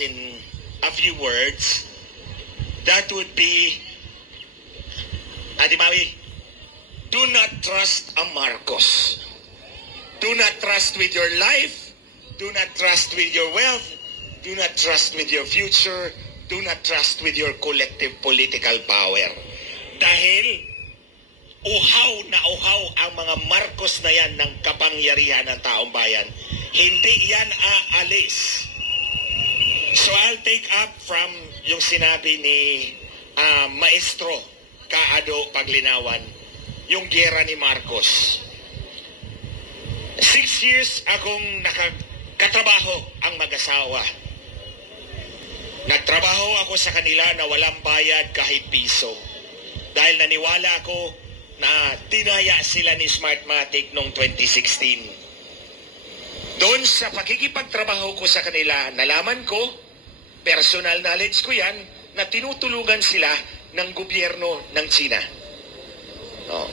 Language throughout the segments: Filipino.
in a few words, that would be, Ate Maui, do not trust a Marcos. Do not trust with your life. Do not trust with your wealth. Do not trust with your future. Do not trust with your collective political power. Dahil uhaw na uhaw ang mga Marcos na yan ng kapangyarihan ng taong bayan. Hindi yan aalis. So I'll take up from yung sinabi ni Maestro Kaado Paglinawan, yung giyera ni Marcos. 6 years akong nakakatrabaho ang mag-asawa. Nagtrabaho ako sa kanila na walang bayad kahit piso. Dahil naniwala ako na tinaya sila ni Smartmatic noong 2016. Doon sa pakikipagtrabaho ko sa kanila, nalaman ko, personal knowledge ko yan, na tinutulungan sila ng gobyerno ng China.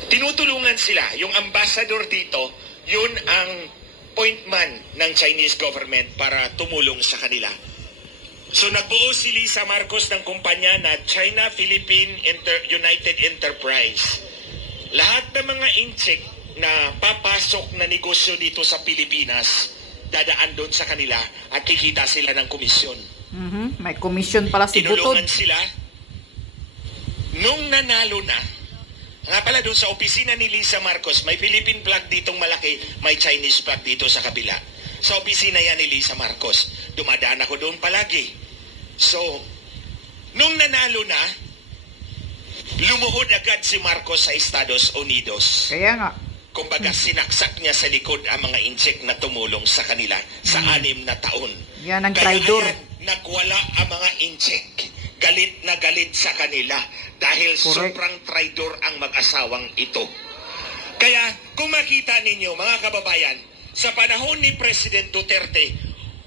Tinutulungan sila. Yung ambassador dito, yun ang point man ng Chinese government para tumulong sa kanila. So nagbuo si Lisa Marcos ng kumpanya na China-Philippine United Enterprise. Lahat ng mga incheck na papasok na negosyo dito sa Pilipinas, dadaan doon sa kanila at kikita sila ng komisyon. May komisyon pala si Butod. Tinulungan sila. Nung nanalo na, nga pala doon sa opisina ni Lisa Marcos, may Philippine flag ditong malaki, may Chinese flag dito sa kabila. Sa opisina yan ni Lisa Marcos. Dumadaan ako doon palagi. So, nung nanalo na, lumuhod agad si Marcos sa Estados Unidos. Kaya nga. Kumbaga, sinaksak niya sa likod ang mga incheck na tumulong sa kanila sa 6 na taon. Yan ang traidor. Kaya nagwala ang mga incheck. Galit na galit sa kanila dahil sobrang traidor ang mag-asawang ito. Kaya, kung makita ninyo, mga kababayan, sa panahon ni President Duterte,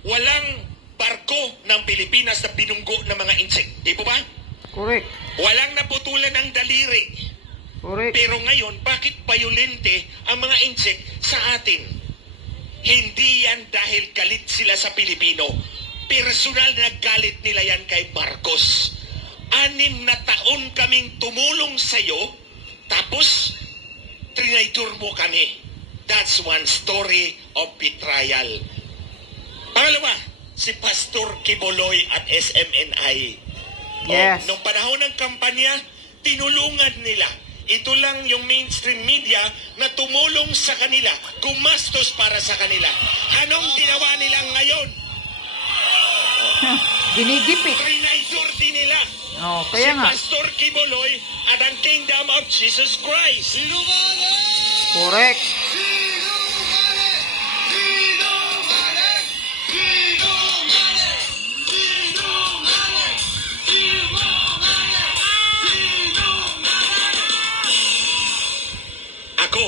walang barko ng Pilipinas na binunggo ng mga incheck. Di po ba? Correct. Walang naputulan ng daliri. Correct. Pero ngayon, bakit bayolente ang mga incheck sa atin? Hindi yan dahil galit sila sa Pilipino. Personal na galit nila yan kay Marcos. 6 na taon kaming tumulong sa'yo, tapos trinaydor mo kami. That's one story of betrayal. Pangalawa, si Pastor Kiboloy at SMNI. Yes. Nung panahon ng kampanya, tinulungan nila. Ito lang yung mainstream media na tumulong sa kanila, gumastos para sa kanila. Anong ginawa nila ngayon? Ginigipit. Trinaydor din nila. Kaya si nga. Pastor Kiboloy at ang Kingdom of Jesus Christ. Correct. Ako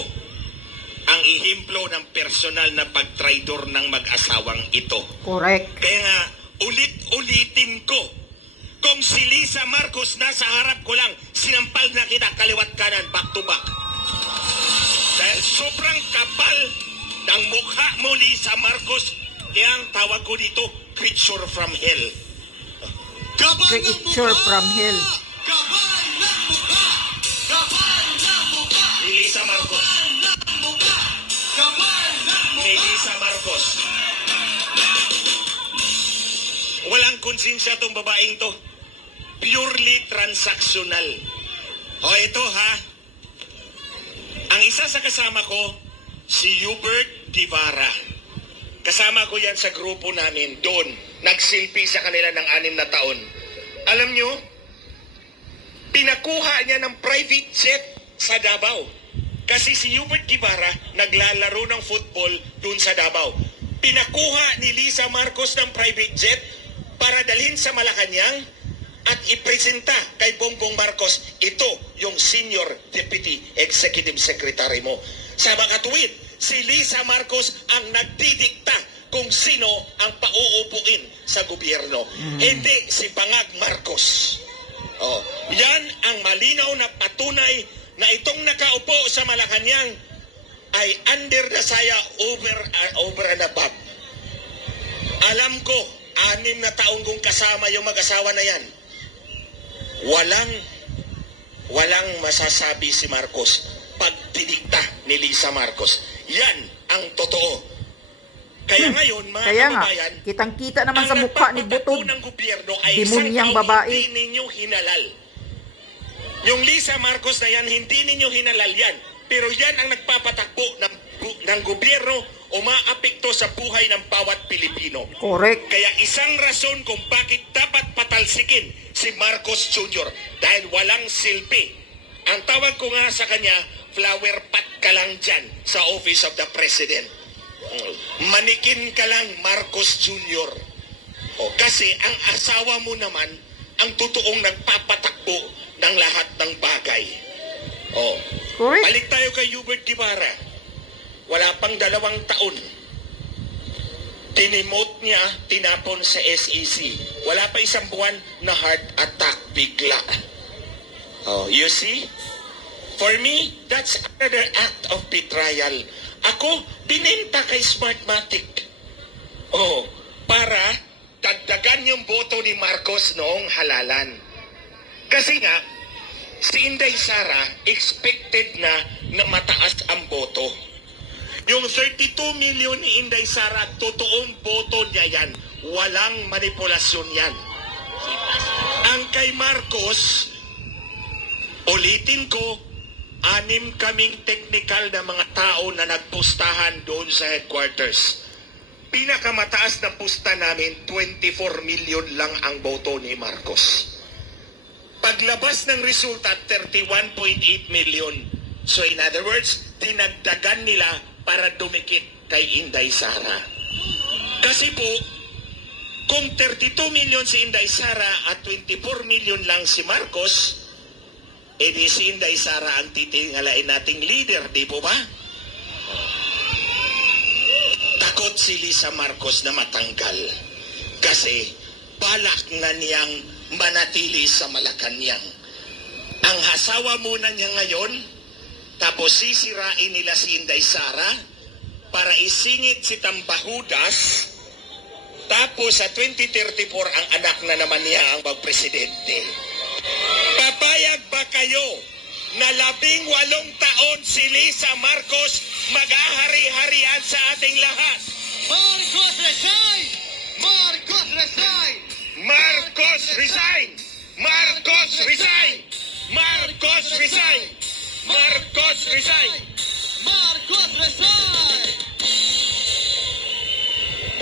ang ihimplo ng personal na pagtraidor ng mag-asawang ito. Correct. Kaya nga, ulit-ulitin ko, kung si Lisa Marcos nasa harap ko lang, sinampal na kita kaliwat kanan, back to back. Dahil sobrang kapal ng mukha mo, Lisa Marcos, kaya ang tawag ko dito, creature from hell. Creature from hell. Ni Lisa Marcos. Ni Lisa Marcos. Walang konsensya tong babaeng to. Purely transactional. Ito ha. Ang isa sa kasama ko, si Hubert Guevara. Kasama ko yan sa grupo namin doon. Nagsilpi sa kanila ng 6 na taon. Alam nyo, pinakuha niya ng private jet sa Davao. Kasi si Hubert Guevara naglalaro ng football doon sa Davao. Pinakuha ni Lisa Marcos ng private jet para dalhin sa Malacanang at ipresenta kay Bongbong Marcos, ito yung Senior Deputy Executive Secretary mo. Sa mga tweet, si Lisa Marcos ang nagdidikta kung sino ang pauupuin sa gobyerno. Hindi si Bangag Marcos. Yan ang malinaw na patunay na itong nakaupo sa Malacanang ay under the saya over and above. Alam ko 6 na taon kong kasama yung mag-asawa na yan. Walang masasabi si Marcos pag dinikta ni Lisa Marcos. Yan ang totoo. Kaya ngayon, mga Kaya nga, kababayan, kitang-kita naman sa mukha ni Butog. ng gobyerno ay Demunyang isang babae. hindi ninyo hinalal. Yung Lisa Marcos na yan, hindi ninyo hinalal yan. Pero yan ang nagpapatakbo ng gobyerno o maapekto sa buhay ng bawat Pilipino. Correct. Kaya isang rason kung bakit dapat patalsikin si Marcos Jr. dahil walang silbi. Ang tawag ko nga sa kanya, flower pot ka lang dyan sa Office of the President. Manikin ka lang, Marcos Jr. Kasi ang asawa mo naman ang totoong nagpapatakbo ng lahat ng bagay. Correct. Balik tayo kay Hubert Guevara. Wala pang 2 taon. Tinimote niya, tinapon sa SEC. Wala pa 1 buwan na heart attack bigla. You see? For me, that's another act of betrayal. Ako, binenta kay Smartmatic. Para dagdagan yung boto ni Marcos noong halalan. Kasi nga, si Inday Sara expected na mataas ang boto. Yung 32 million ni Inday Sara, totoong boto niya yan. Walang manipulasyon yan. Ang kay Marcos, ulitin ko, 6 kaming technical na mga tao na nagpustahan doon sa headquarters. Pinakamataas na pusta namin, 24 million lang ang boto ni Marcos. Paglabas ng resulta, 31.8 million. So in other words, dinagdagan nila para dumikit kay Inday Sara. Kasi po, kung 32 million si Inday Sara at 24 million lang si Marcos, edi si Inday Sara ang titingalain nating leader, di po ba? Takot si Lisa Marcos na matanggal. Kasi balak na niyang manatili sa Malacanang. Ang hasawa muna niya ngayon, tapos sisirain nila si Inday Sara para isingit si Tambahudas, tapos sa 2034 ang anak na naman niya ang magpresidente. Papayag ba kayo na 18 taon si Lisa Marcos mag-ahari-harian sa ating lahat? Marcos resign! Marcos resign! Marcos resign! Marcos resign! Marcos resign! Marcos resign! Marcos resign!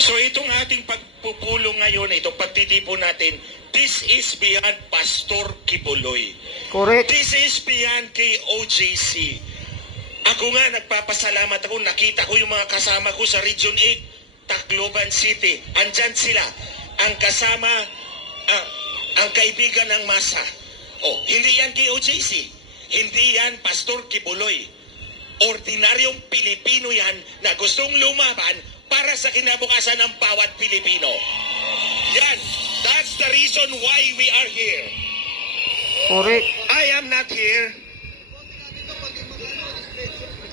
So itong ating pagpupulong ngayon, itong pagtitipon natin, this is beyond Pastor Kibuloy. Correct. This is beyond kay OJC. Ako nga, nagpapasalamat ako, nakita ko yung mga kasama ko sa Region 8, Tacloban City. Andyan sila. Ang kasama, ang kaibigan ng masa. Hindi yan kay OJC. Hindi yan Pastor Kibuloy. Ordinaryong Pilipino yan na gustong lumaban para sa kinabukasan ng bawat Pilipino. Yan. That's the reason why we are here. Correct. I am not here.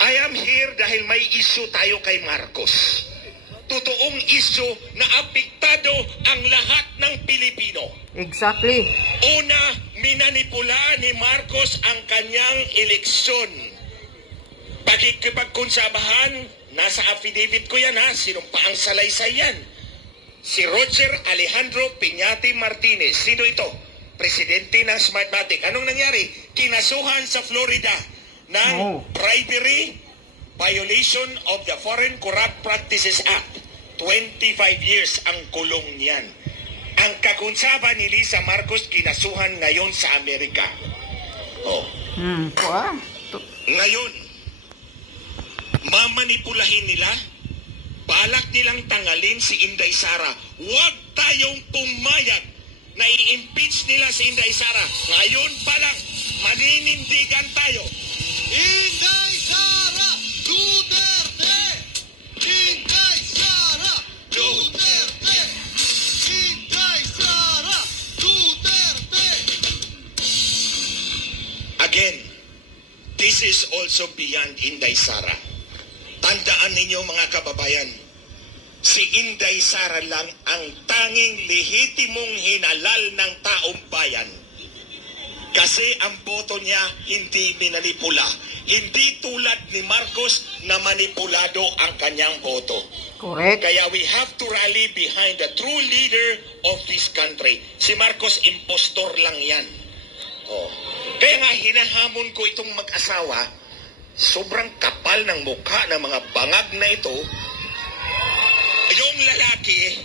I am here dahil may issue tayo kay Marcos. Totoong issue na apektado ang lahat ng Pilipino. Exactly. Una, minanipula ni Marcos ang kanyang eleksyon. Pagkikipagkonsabahan, nasa affidavit ko yan ha, sinumpaang salaysay yan. Si Roger Alejandro Piñati Martinez. Sino ito? Presidente ng Smartmatic. Anong nangyari? Kinasuhan sa Florida ng bribery, violation of the Foreign Corrupt Practices Act. 25 years ang kulong niyan. Ang kakunsaba ni Lisa Marcos kinasuhan ngayon sa Amerika. Ngayon, mamanipulahin nila, balak nilang tangalin si Inday Sara. Huwag tayong pumayag na i-impeach nila si Inday Sara. Ngayon pa lang, maninindigan tayo. Inday Sara Duterte! Inday Sara Duterte! Inday Sara Duterte! Again, this is also beyond Inday Sara. Tandaan ninyo mga kababayan, si Inday Sara lang ang tanging lehitimong hinalal ng taong bayan. Kasi ang boto niya hindi minanipula. Hindi tulad ni Marcos na manipulado ang kanyang boto. Correct. Kaya we have to rally behind the true leader of this country. Si Marcos, impostor lang yan. Oh. Kaya nga hinahamon ko itong mag-asawa, sobrang kapal ng mukha ng mga bangag na ito. Yung lalaki,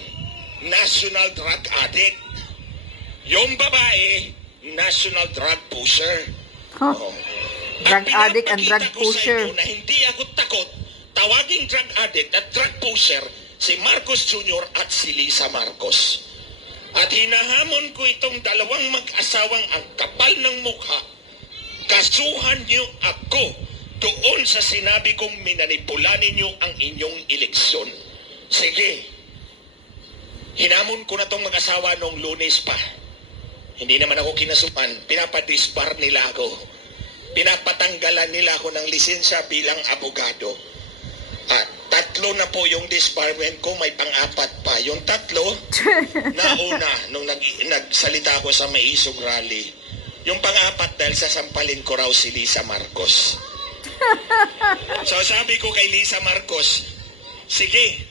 national drug addict. Yung babae, national drug pusher. Huh. Oh. Drug addict and drug pinapakita ko sa pusher. inyo na hindi ako takot tawaging drug addict at drug pusher si Marcos Jr. at si Lisa Marcos. At hinahamon ko itong dalawang mag-asawang ang kapal ng mukha. Kasuhan niyo ako doon sa sinabi kong minanipula ninyo ang inyong eleksyon. Sige. Hinamon ko na itong mag-asawa noong Lunes pa. Hindi naman ako kinasupan. Pinapadisbar nila ako. Pinapatanggalan nila ako ng lisensya bilang abogado. At 3 na po yung disbarment ko, may pang-4 pa. Yung 3, nauna nung nagsalita ko sa Maisog Rally. Yung pang-4 dahil sasampalin ko raw si Lisa Marcos. So sabi ko kay Lisa Marcos, sige,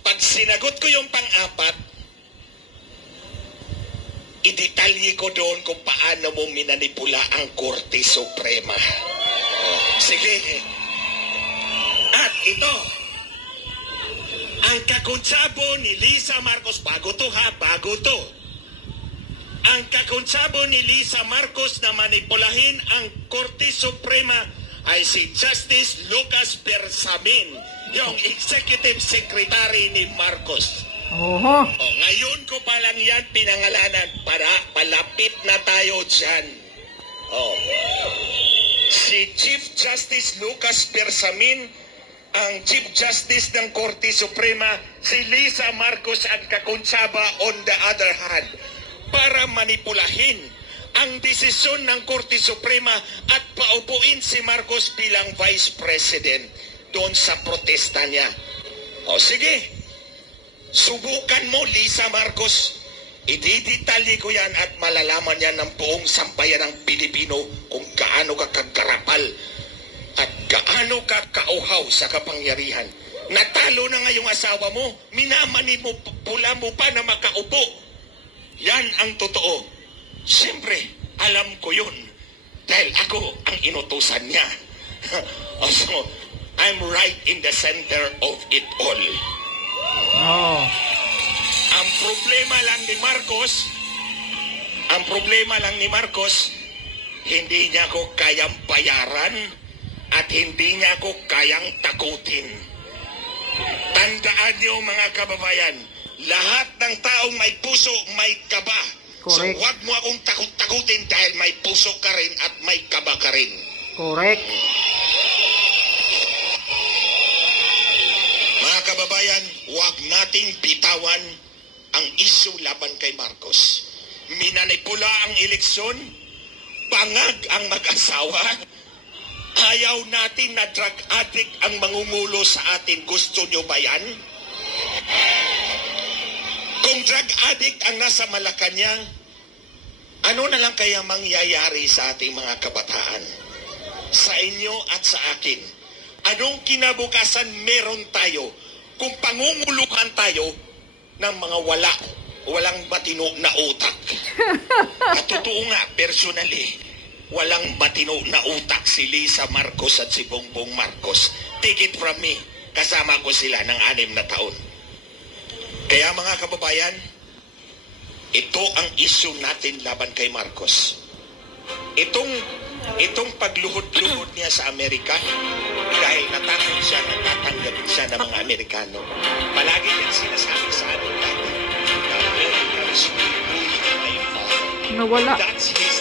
pag sinagot ko yung pang-4, idetalye ko doon kung paano mo minanipula ang Korte Suprema. Sige. At ito, ang kakontsabo ni Lisa Marcos, bago to. Ang kakontsabo ni Lisa Marcos na manipulahin ang Korte Suprema ay si Justice Lucas Bersamin, yung Executive Secretary ni Marcos. Oho. Ngayon ko pa lang yan pinangalanan para palapit na tayo dyan. Si Chief Justice Lucas Bersamin, ang Chief Justice ng Korte Suprema, si Lisa Marcos ang kakontsaba on the other hand, para manipulahin ang desisyon ng Korte Suprema at paupuin si Marcos bilang Vice President doon sa protesta niya. Sige. Subukan mo, Lisa Marcos. Ididetalye ko yan at malalaman yan ng buong sambayan ng Pilipino kung gaano ka kagarapal at gaano ka kauhaw sa kapangyarihan. Natalo na nga yung asawa mo, minamani mo, pula mo pa na makaupo. Yan ang totoo. Siyempre, alam ko yun dahil ako ang inutusan niya. So, I'm right in the center of it all. Oh. Ang problema lang ni Marcos, hindi niya ako kayang bayaran at hindi niya ako kayang takutin. Tandaan niyo mga kababayan, lahat ng taong may puso, may kaba. Correct. So huwag mo akong takot-takutin dahil may puso ka rin at may kaba ka rin. Correct. Mga kababayan, huwag nating bitawan ang isyu laban kay Marcos. Minanipula ang eleksyon, bangag ang mag-asawa, ayaw natin na drug addict ang mangumulo sa atin. Gusto nyo ba yan? Kung drug addict ang nasa Malacanang, ano na lang kaya mangyayari sa ating mga kabataan? Sa inyo at sa akin. Anong kinabukasan meron tayo kung pangunguluhan tayo ng mga walang matino na utak? At totoo nga, personally, walang matino na utak si Lisa Marcos at si Bongbong Marcos. Take it from me, kasama ko sila ng 6 na taon. Kaya mga kababayan, ito ang issue natin laban kay Marcos. Itong pagluhod-luhod niya sa Amerika, dahil natakot siya, natatanggapin siya ng mga Amerikano. Palagi din sinasabi sa atin dati, the Americans will rule my father. Nawala. That's his